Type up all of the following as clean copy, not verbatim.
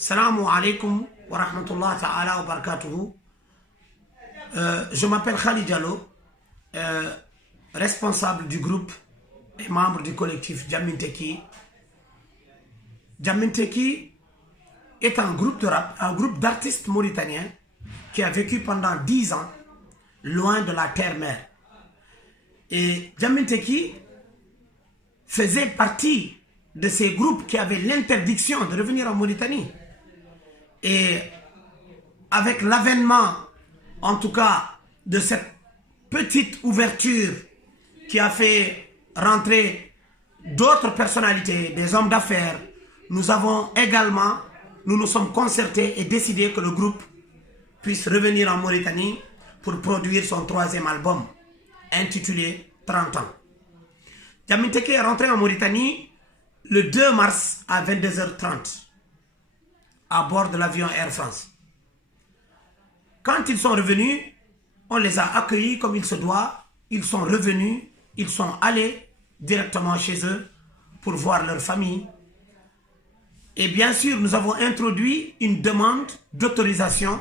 Salam alaikum wa rahmatullah ta'ala wa barakatuhu. Je m'appelle Khalid Diallo, responsable du groupe et membre du collectif Jamin Teki. Jamin Teki est un groupe de rap, un groupe d'artistes mauritaniens qui a vécu pendant 10 ans loin de la terre-mère. Et Jamin Teki faisait partie de ces groupes qui avaient l'interdiction de revenir en Mauritanie. Et avec l'avènement, en tout cas, de cette petite ouverture qui a fait rentrer d'autres personnalités, des hommes d'affaires, nous avons également, nous nous sommes concertés et décidé que le groupe puisse revenir en Mauritanie pour produire son 3e album, intitulé 30 ans. Jamin Teki est rentré en Mauritanie le 2 mars à 22h30 à bord de l'avion Air France. Quand ils sont revenus, on les a accueillis comme il se doit. Ils sont revenus, ils sont allés directement chez eux pour voir leur famille. Et bien sûr, nous avons introduit une demande d'autorisation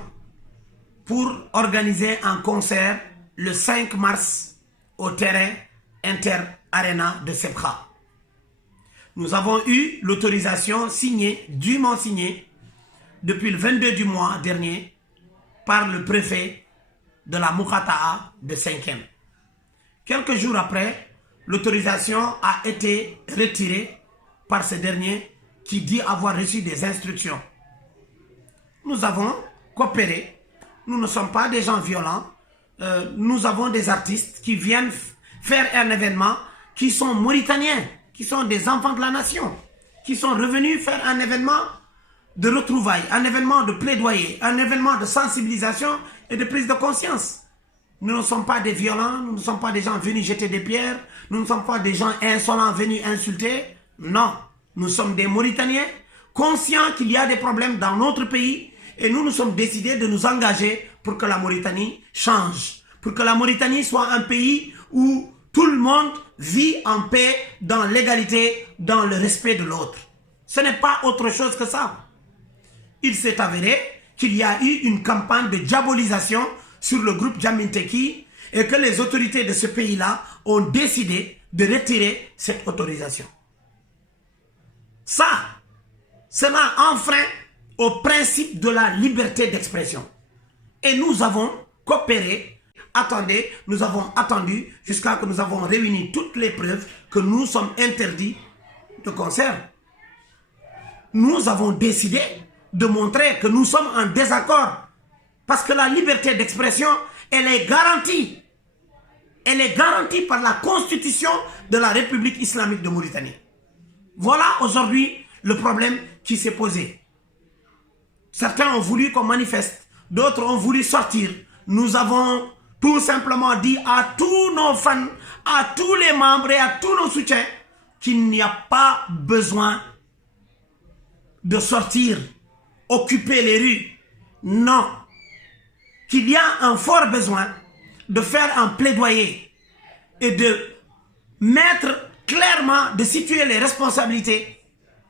pour organiser un concert le 5 mars au terrain Inter Arena de Sebkha. Nous avons eu l'autorisation signée, dûment signée, depuis le 22 du mois dernier par le préfet de la Moukhata'a de 5e. Quelques jours après, l'autorisation a été retirée par ce dernier qui dit avoir reçu des instructions. Nous avons coopéré, nous ne sommes pas des gens violents, nous avons des artistes qui viennent faire un événement, qui sont mauritaniens, qui sont des enfants de la nation, qui sont revenus faire un événement de retrouvailles, un événement de plaidoyer, un événement de sensibilisation et de prise de conscience. Nous ne sommes pas des violents, nous ne sommes pas des gens venus jeter des pierres, nous ne sommes pas des gens insolents venus insulter. Non, nous sommes des Mauritaniens conscients qu'il y a des problèmes dans notre pays et nous nous sommes décidés de nous engager pour que la Mauritanie change, pour que la Mauritanie soit un pays où tout le monde vit en paix, dans l'égalité, dans le respect de l'autre. Ce n'est pas autre chose que ça. Il s'est avéré qu'il y a eu une campagne de diabolisation sur le groupe Jamin Teki et que les autorités de ce pays-là ont décidé de retirer cette autorisation. Ça, cela enfreint au principe de la liberté d'expression. Et nous avons coopéré. Attendez, nous avons attendu jusqu'à ce que nous avons réuni toutes les preuves que nous sommes interdits de concert. Nous avons décidé de montrer que nous sommes en désaccord. Parce que la liberté d'expression, elle est garantie. Elle est garantie par la constitution de la République islamique de Mauritanie. Voilà aujourd'hui le problème qui s'est posé. Certains ont voulu qu'on manifeste, d'autres ont voulu sortir. Nous avons tout simplement dit à tous nos fans, à tous les membres et à tous nos soutiens qu'il n'y a pas besoin de sortir, occuper les rues. Non. Qu'il y a un fort besoin de faire un plaidoyer et de mettre clairement, de situer les responsabilités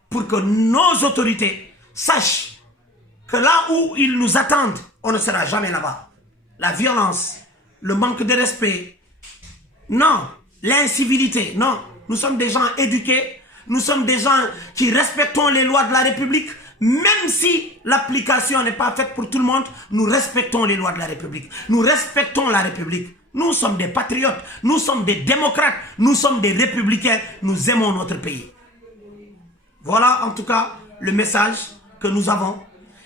pour que nos autorités sachent que là où ils nous attendent, on ne sera jamais là-bas. La violence, le manque de respect, non, l'incivilité, non. Nous sommes des gens éduqués, nous sommes des gens qui respectons les lois de la République. Même si l'application n'est pas faite pour tout le monde, nous respectons les lois de la République. Nous respectons la République. Nous sommes des patriotes, nous sommes des démocrates, nous sommes des républicains, nous aimons notre pays. Voilà en tout cas le message que nous avons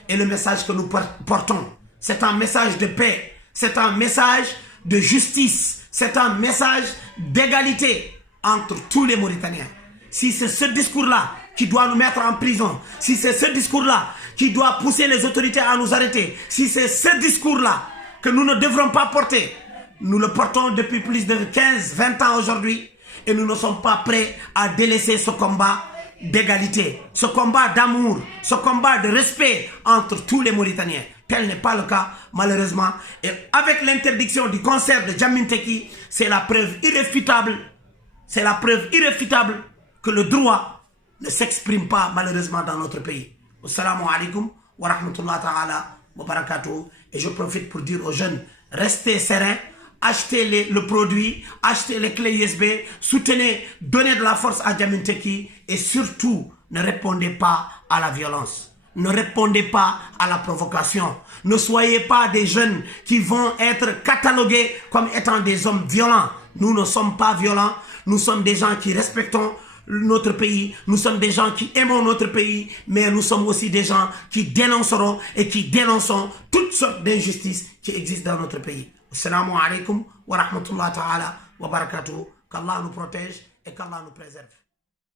et le message que nous portons. C'est un message de paix, c'est un message de justice, c'est un message d'égalité entre tous les Mauritaniens. Si c'est ce discours-là qui doit nous mettre en prison, si c'est ce discours-là qui doit pousser les autorités à nous arrêter, si c'est ce discours-là que nous ne devrons pas porter, nous le portons depuis plus de 15-20 ans aujourd'hui et nous ne sommes pas prêts à délaisser ce combat d'égalité, ce combat d'amour, ce combat de respect entre tous les Mauritaniens. Tel n'est pas le cas, malheureusement. Et avec l'interdiction du concert de Jamin Teki, c'est la preuve irréfutable, que le droit ne s'exprime pas malheureusement dans notre pays. Assalamu alaikum wa rahmatullahi ta'ala wa barakatuh. Et je profite pour dire aux jeunes, restez sereins, achetez le produit, achetez les clés USB, soutenez, donnez de la force à Djamin Teki et surtout, ne répondez pas à la violence. Ne répondez pas à la provocation. Ne soyez pas des jeunes qui vont être catalogués comme étant des hommes violents. Nous ne sommes pas violents. Nous sommes des gens qui respectons notre pays. Nous sommes des gens qui aimons notre pays. Mais nous sommes aussi des gens qui dénonceront et qui dénonçons toutes sortes d'injustices qui existent dans notre pays. Assalamu alaikum wa rahmatullahi ta'ala wa barakatuh. Qu'Allah nous protège et qu'Allah nous préserve.